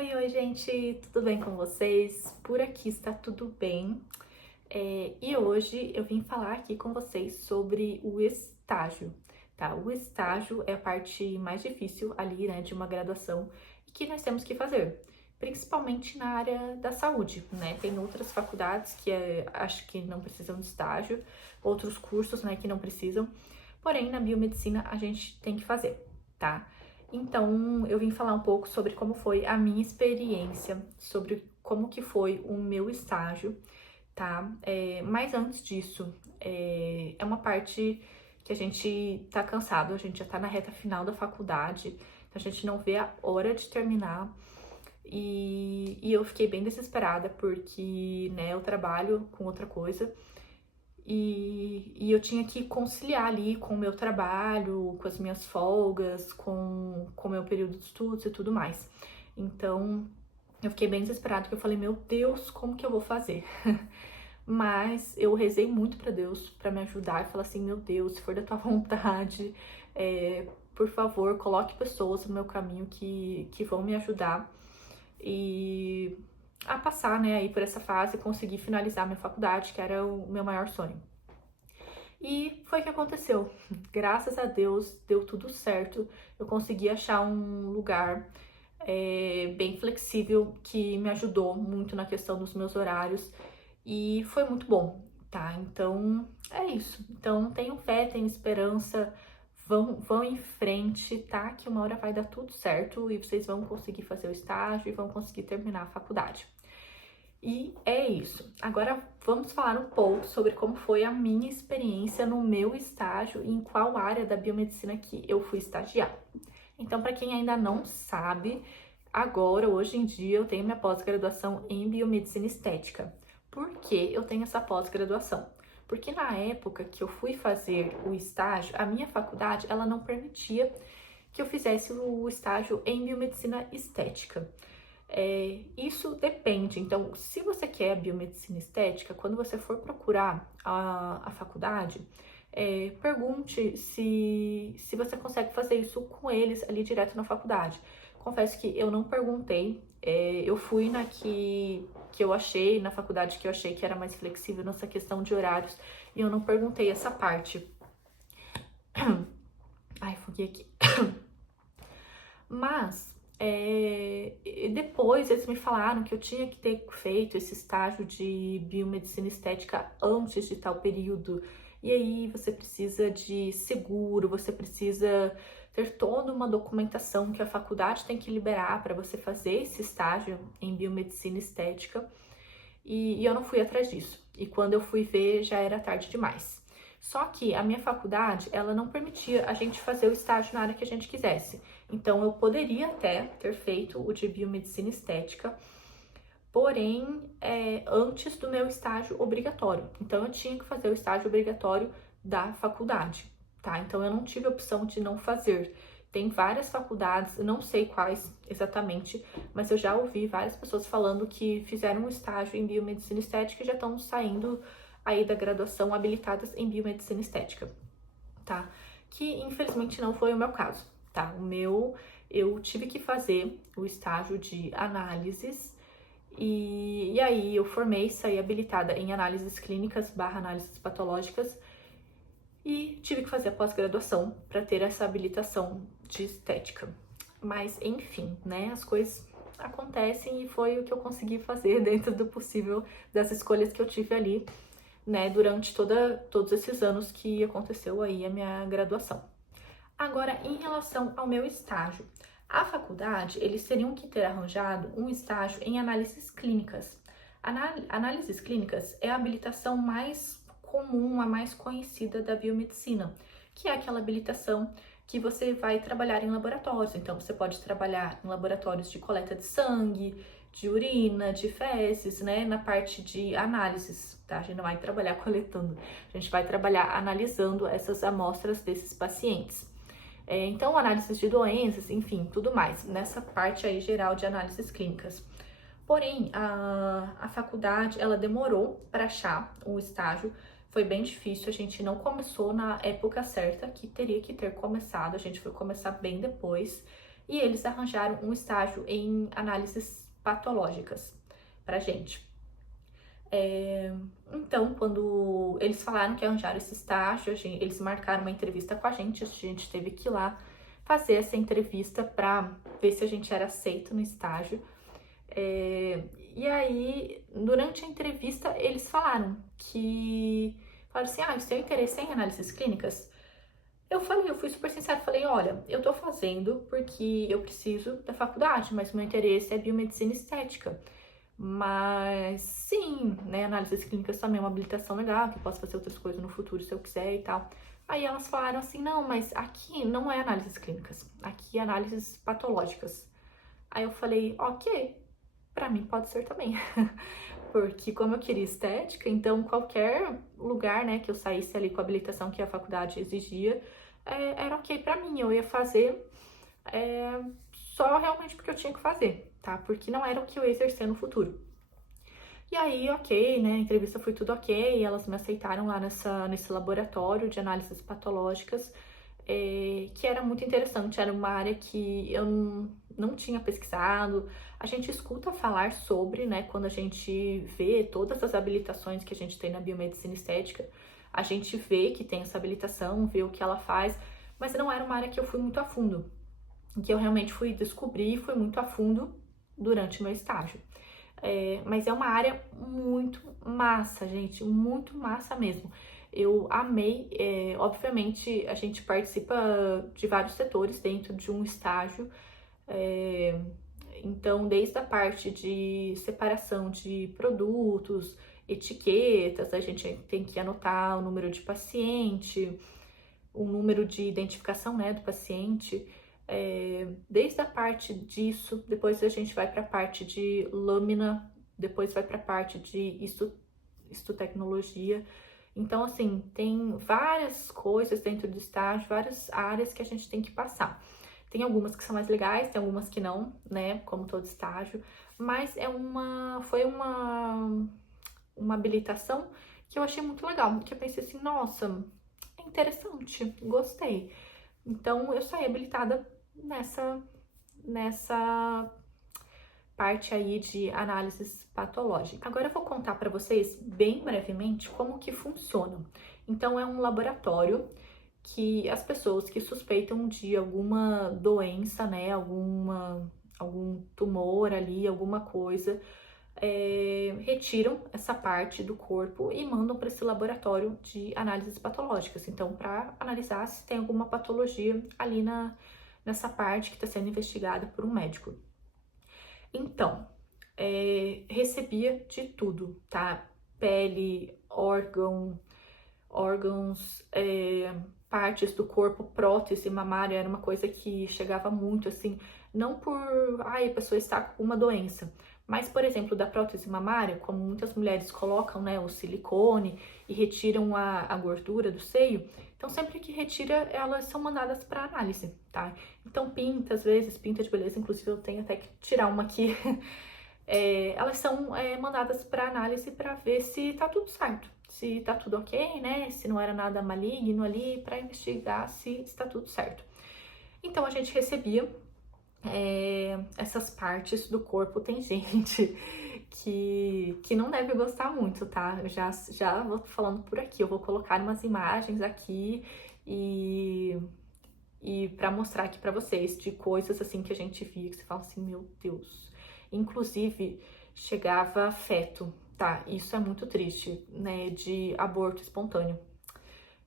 Oi, gente, tudo bem com vocês? Por aqui está tudo bem. E hoje eu vim falar aqui com vocês sobre o estágio, tá? O estágio é a parte mais difícil ali, né, de uma graduação e que nós temos que fazer, principalmente na área da saúde, né? Tem outras faculdades que acho que não precisam de estágio, outros cursos, né, que não precisam, porém na biomedicina a gente tem que fazer, tá? Então, eu vim falar um pouco sobre como foi a minha experiência, sobre como que foi o meu estágio, tá? Mas antes disso, é uma parte que a gente tá cansado, a gente já tá na reta final da faculdade, então a gente não vê a hora de terminar. E eu fiquei bem desesperada porque, né, eu trabalho com outra coisa e eu tinha que conciliar ali com o meu trabalho, com as minhas folgas, com o meu período de estudos e tudo mais. Então, eu fiquei bem desesperada porque eu falei, meu Deus, como que eu vou fazer? Mas eu rezei muito pra Deus pra me ajudar e falar assim, meu Deus, se for da tua vontade, por favor, coloque pessoas no meu caminho que vão me ajudar e a passar, né, aí por essa fase e conseguir finalizar minha faculdade, que era o meu maior sonho. E foi o que aconteceu. Graças a Deus, deu tudo certo. Eu consegui achar um lugar bem flexível que me ajudou muito na questão dos meus horários e foi muito bom, tá? Então é isso. Então tenham fé, tenham esperança, vão em frente, tá? Que uma hora vai dar tudo certo e vocês vão conseguir fazer o estágio e vão conseguir terminar a faculdade. E é isso. Agora vamos falar um pouco sobre como foi a minha experiência no meu estágio e em qual área da biomedicina que eu fui estagiar. Então, para quem ainda não sabe, agora, hoje em dia, eu tenho minha pós-graduação em biomedicina estética. Por que eu tenho essa pós-graduação? Porque na época que eu fui fazer o estágio, a minha faculdade, ela não permitia que eu fizesse o estágio em biomedicina estética. Isso depende. Então, se você quer biomedicina estética, quando você for procurar a faculdade, pergunte se você consegue fazer isso com eles ali direto na faculdade. Confesso que eu não perguntei, eu fui na que eu achei, na faculdade que eu achei que era mais flexível nessa questão de horários, e eu não perguntei essa parte. Ai, foguei aqui. Mas depois eles me falaram que eu tinha que ter feito esse estágio de biomedicina estética antes de tal período. E aí você precisa de seguro, você precisa ter toda uma documentação que a faculdade tem que liberar para você fazer esse estágio em biomedicina estética. E eu não fui atrás disso. E quando eu fui ver, já era tarde demais. Só que a minha faculdade, ela não permitia a gente fazer o estágio na área que a gente quisesse. Então, eu poderia até ter feito o de biomedicina estética, porém, antes do meu estágio obrigatório. Então, eu tinha que fazer o estágio obrigatório da faculdade, tá? Então, eu não tive a opção de não fazer. Tem várias faculdades, não sei quais exatamente, mas eu já ouvi várias pessoas falando que fizeram um estágio em biomedicina estética e já estão saindo aí da graduação habilitadas em biomedicina estética, tá? Que infelizmente não foi o meu caso, tá? Eu tive que fazer o estágio de análises e aí eu formei, saí habilitada em análises clínicas / análises patológicas e tive que fazer a pós-graduação para ter essa habilitação de estética. Mas enfim, né? As coisas acontecem e foi o que eu consegui fazer dentro do possível das escolhas que eu tive ali, né, durante todos esses anos que aconteceu aí a minha graduação. Agora, em relação ao meu estágio, a faculdade, eles teriam que ter arranjado um estágio em análises clínicas. Análises clínicas é a habilitação mais comum, a mais conhecida da biomedicina, que é aquela habilitação que você vai trabalhar em laboratórios. Então, você pode trabalhar em laboratórios de coleta de sangue, de urina, de fezes, né, na parte de análises, tá? A gente não vai trabalhar coletando, a gente vai trabalhar analisando essas amostras desses pacientes. Então, análises de doenças, enfim, tudo mais, nessa parte aí geral de análises clínicas. Porém, a faculdade, ela demorou para achar um estágio, foi bem difícil, a gente não começou na época certa, que teria que ter começado, a gente foi começar bem depois. e eles arranjaram um estágio em análises patológicas pra gente. Então, quando eles falaram que arranjaram esse estágio, eles marcaram uma entrevista com a gente teve que ir lá fazer essa entrevista para ver se a gente era aceito no estágio. E aí, durante a entrevista, eles falaram assim, o seu interesse é em análises clínicas? Eu fui super sincera, falei, olha, eu tô fazendo porque eu preciso da faculdade, mas meu interesse é biomedicina estética. Mas sim, né, análises clínicas também é uma habilitação legal, que eu posso fazer outras coisas no futuro se eu quiser e tal. Aí elas falaram assim, não, mas aqui não é análises clínicas, aqui é análises patológicas. Aí eu falei, ok, pra mim pode ser também. Porque como eu queria estética, então qualquer lugar, né, que eu saísse ali com a habilitação que a faculdade exigia, era ok pra mim, eu ia fazer só realmente porque eu tinha que fazer, tá? Porque não era o que eu ia exercer no futuro. E aí, ok, né? A entrevista foi tudo ok, elas me aceitaram lá nesse laboratório de análises patológicas, que era muito interessante, era uma área que eu não tinha pesquisado. A gente escuta falar sobre, né? Quando a gente vê todas as habilitações que a gente tem na biomedicina estética, a gente vê que tem essa habilitação, vê o que ela faz, mas não era uma área que eu fui muito a fundo, que eu realmente fui descobrir e fui muito a fundo durante o meu estágio. Mas é uma área muito massa, gente, muito massa mesmo. Eu amei, obviamente a gente participa de vários setores dentro de um estágio, é, então desde a parte de separação de produtos, etiquetas, a gente tem que anotar o número de paciente, o número de identificação, né, do paciente, desde a parte disso, depois a gente vai para a parte de lâmina, depois vai para a parte de histotecnologia. Então, assim, tem várias coisas dentro do estágio, várias áreas que a gente tem que passar. Tem algumas que são mais legais, tem algumas que não, né, como todo estágio, mas foi uma habilitação que eu achei muito legal, porque eu pensei assim, nossa, é interessante, gostei. Então, eu saí habilitada nessa parte aí de análises patológicas. Agora eu vou contar para vocês bem brevemente como que funciona. Então, é um laboratório que as pessoas que suspeitam de alguma doença, né, algum tumor ali, alguma coisa, retiram essa parte do corpo e mandam para esse laboratório de análises patológicas. Então, para analisar se tem alguma patologia ali nessa parte que está sendo investigada por um médico. Então, recebia de tudo, tá? Pele, órgãos, partes do corpo, prótese mamária era uma coisa que chegava muito, assim, não por, a pessoa está com uma doença, mas, por exemplo, da prótese mamária, como muitas mulheres colocam, né, o silicone e retiram a gordura do seio, então sempre que retira, elas são mandadas para análise, tá? Então pinta, às vezes, pinta de beleza, inclusive eu tenho até que tirar uma aqui, elas são mandadas para análise para ver se tá tudo certo, se tá tudo ok, né? Se não era nada maligno ali, para investigar se está tudo certo. Então a gente recebia essas partes do corpo. Tem gente que não deve gostar muito, tá? Eu já vou falando por aqui, eu vou colocar umas imagens aqui e para mostrar aqui para vocês de coisas assim que a gente via, que você fala assim, meu Deus. Inclusive, chegava feto, tá? Isso é muito triste, né? De aborto espontâneo.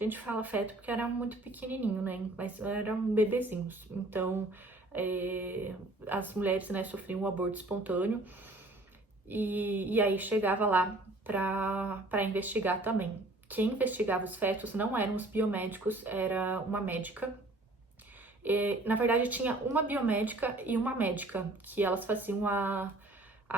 A gente fala feto porque era muito pequenininho, né? Mas eram bebezinhos. Então, as mulheres, né, sofriam um aborto espontâneo. E aí chegava lá para investigar também. Quem investigava os fetos não eram os biomédicos, era uma médica. Na verdade, tinha uma biomédica e uma médica, que elas faziam a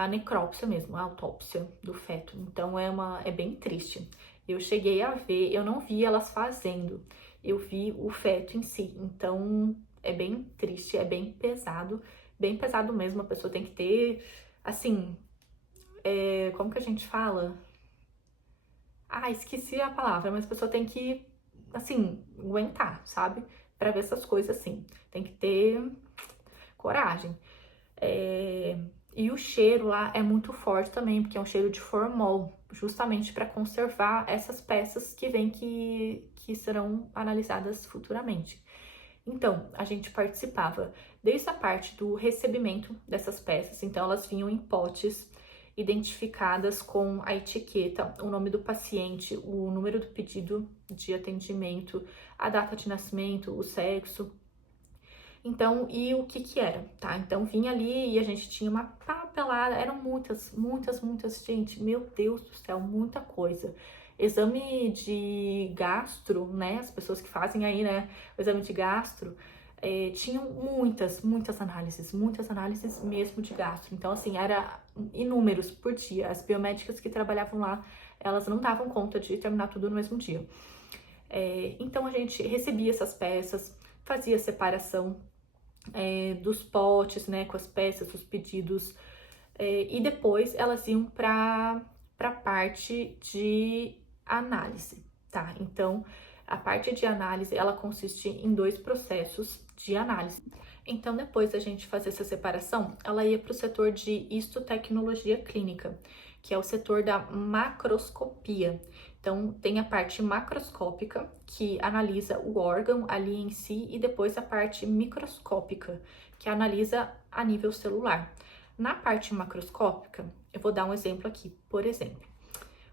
necrópsia mesmo, a autópsia do feto. Então é bem triste. Eu cheguei a ver, eu não vi elas fazendo, eu vi o feto em si. Então é bem triste, é bem pesado mesmo. A pessoa tem que ter, assim, como que a gente fala? Esqueci a palavra, mas a pessoa tem que, assim, aguentar, sabe? Pra ver essas coisas assim. Tem que ter coragem. E o cheiro lá é muito forte também, porque é um cheiro de formol, justamente para conservar essas peças que vêm que serão analisadas futuramente. Então, a gente participava desde a parte do recebimento dessas peças, então elas vinham em potes identificadas com a etiqueta, o nome do paciente, o número do pedido de atendimento, a data de nascimento, o sexo. Então, e o que que era, tá? Então, vinha ali e a gente tinha uma papelada, eram muitas, gente, meu Deus do céu, muita coisa. Exame de gastro, né? As pessoas que fazem aí, né, o exame de gastro, tinham muitas análises mesmo de gastro. Então, assim, era inúmeros por dia. As biomédicas que trabalhavam lá, elas não davam conta de terminar tudo no mesmo dia. Então, a gente recebia essas peças, fazia separação dos potes, né, com as peças, os pedidos, e depois elas iam para a parte de análise, tá? Então, a parte de análise, ela consiste em 2 processos de análise. Então, depois da gente fazer essa separação, ela ia para o setor de histotecnologia clínica, que é o setor da macroscopia. Então, tem a parte macroscópica, que analisa o órgão ali em si, e depois a parte microscópica, que analisa a nível celular. Na parte macroscópica, eu vou dar um exemplo aqui. Por exemplo,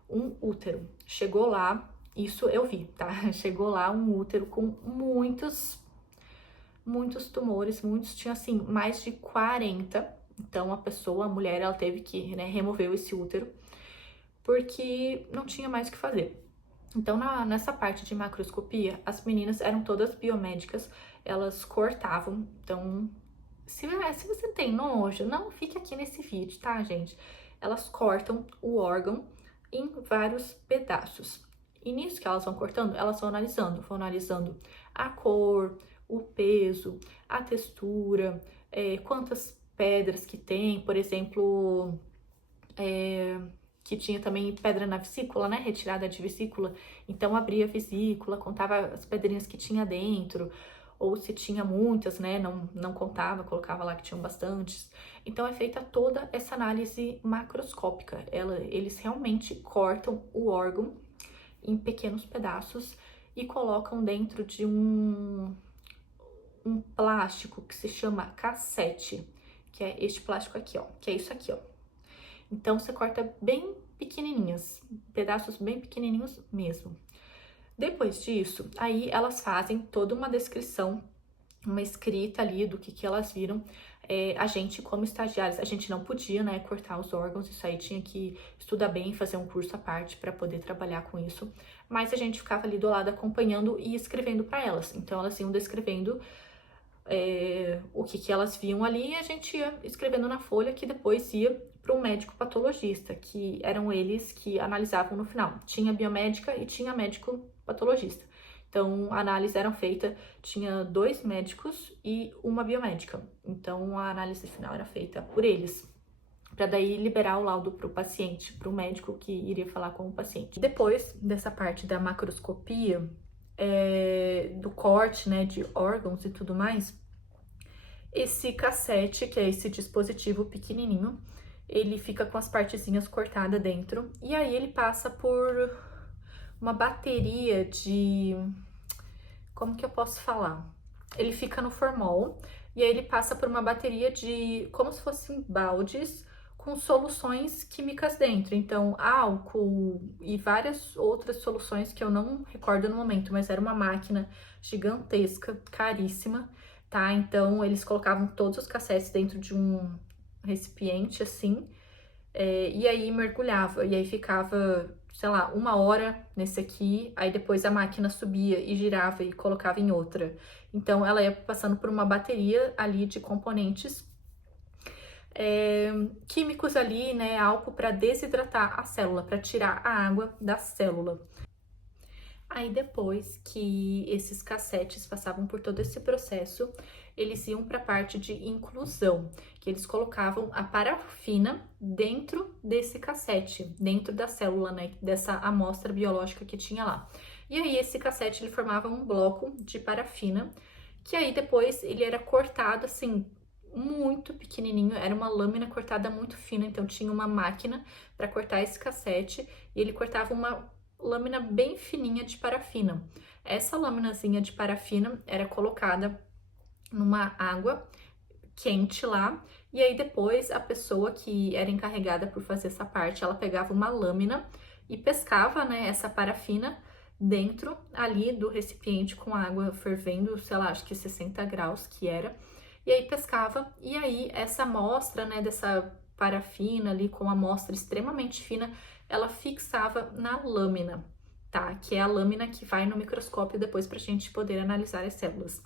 um útero. Chegou lá, isso eu vi, tá? Chegou lá um útero com muitos tumores, tinha assim, mais de 40. Então, a mulher, ela teve que, né, remover esse útero, porque não tinha mais o que fazer. Então, nessa parte de macroscopia, as meninas eram todas biomédicas, elas cortavam. Então, se você tem nojo, não fique aqui nesse vídeo, tá, gente? Elas cortam o órgão em vários pedaços. E nisso que elas vão cortando, elas vão analisando a cor, o peso, a textura, quantas pedras que tem, por exemplo, que tinha também pedra na vesícula, né, retirada de vesícula, então abria a vesícula, contava as pedrinhas que tinha dentro, ou se tinha muitas, né, não contava, colocava lá que tinham bastantes. Então é feita toda essa análise macroscópica, eles realmente cortam o órgão em pequenos pedaços e colocam dentro de um plástico que se chama cassete, que é este plástico aqui, ó, que é isso aqui, ó. Então, você corta bem pequenininhas, pedaços bem pequenininhos mesmo. Depois disso, aí elas fazem toda uma descrição, uma escrita ali do que elas viram. A gente, como estagiários, a gente não podia, né, cortar os órgãos, isso aí tinha que estudar bem, fazer um curso à parte para poder trabalhar com isso. Mas a gente ficava ali do lado acompanhando e escrevendo para elas. Então, elas iam descrevendo o que elas viam ali, e a gente ia escrevendo na folha, que depois ia para um médico patologista, que eram eles que analisavam no final. Tinha biomédica e tinha médico patologista. Então, a análise era feita, tinha 2 médicos e uma biomédica. Então, a análise final era feita por eles, para daí liberar o laudo para o paciente, para o médico que iria falar com o paciente. Depois dessa parte da macroscopia, do corte, né, de órgãos e tudo mais, esse cassete, que é esse dispositivo pequenininho, ele fica com as partezinhas cortadas dentro, e aí ele passa por uma bateria de... como que eu posso falar? Ele fica no formol, e aí ele passa por uma bateria de... como se fossem baldes com soluções químicas dentro. Então, álcool e várias outras soluções que eu não recordo no momento, mas era uma máquina gigantesca, caríssima, tá? Então, eles colocavam todos os cassetes dentro de um recipiente, assim, e aí mergulhava, e aí ficava, sei lá, 1 hora nesse aqui, aí depois a máquina subia e girava e colocava em outra. Então, ela ia passando por uma bateria ali de componentes químicos ali, né, álcool para desidratar a célula, para tirar a água da célula. Aí depois que esses cassetes passavam por todo esse processo, eles iam para a parte de inclusão, que eles colocavam a parafina dentro desse cassete, dentro da célula, né, dessa amostra biológica que tinha lá. E aí esse cassete ele formava um bloco de parafina, que aí depois ele era cortado assim muito pequenininho, era uma lâmina cortada muito fina, então tinha uma máquina para cortar esse cassete e ele cortava uma lâmina bem fininha de parafina. Essa laminazinha de parafina era colocada numa água quente lá, e aí depois a pessoa que era encarregada por fazer essa parte, ela pegava uma lâmina e pescava, né, essa parafina dentro ali do recipiente com água fervendo, sei lá, acho que 60 graus que era, e aí pescava, e aí essa amostra, né, dessa parafina ali com a amostra extremamente fina, ela fixava na lâmina, tá? Que é a lâmina que vai no microscópio depois pra gente poder analisar as células.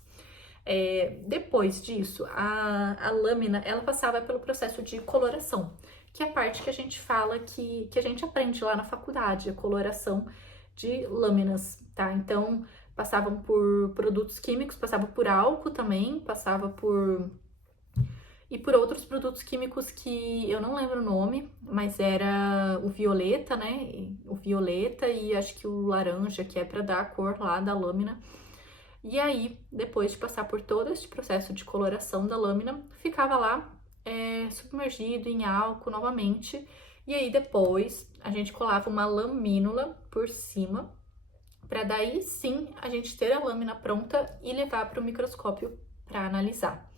Depois disso, a lâmina, ela passava pelo processo de coloração, que é a parte que a gente fala que a gente aprende lá na faculdade, a coloração de lâminas, tá? Então, passavam por produtos químicos, passava por álcool também, passava por... E por outros produtos químicos que eu não lembro o nome, mas era o violeta, né? O violeta e acho que o laranja, que é para dar a cor lá da lâmina. E aí, depois de passar por todo esse processo de coloração da lâmina, ficava lá submergido em álcool novamente. E aí depois a gente colava uma lamínula por cima, para daí sim a gente ter a lâmina pronta e levar para o microscópio para analisar,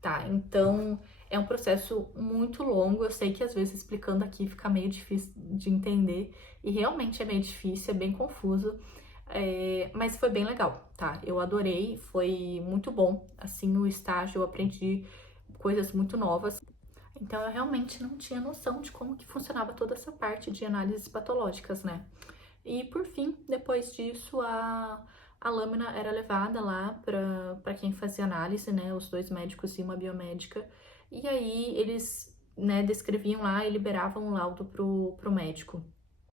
tá? Então é um processo muito longo. Eu sei que às vezes explicando aqui fica meio difícil de entender, e realmente é meio difícil, é bem confuso. Mas foi bem legal, tá? Eu adorei, foi muito bom. Assim, o estágio eu aprendi coisas muito novas. Então, eu realmente não tinha noção de como que funcionava toda essa parte de análises patológicas, né? E, por fim, depois disso, a lâmina era levada lá para quem fazia análise, né? Os dois médicos e uma biomédica. E aí, eles, né, descreviam lá e liberavam o laudo pro médico.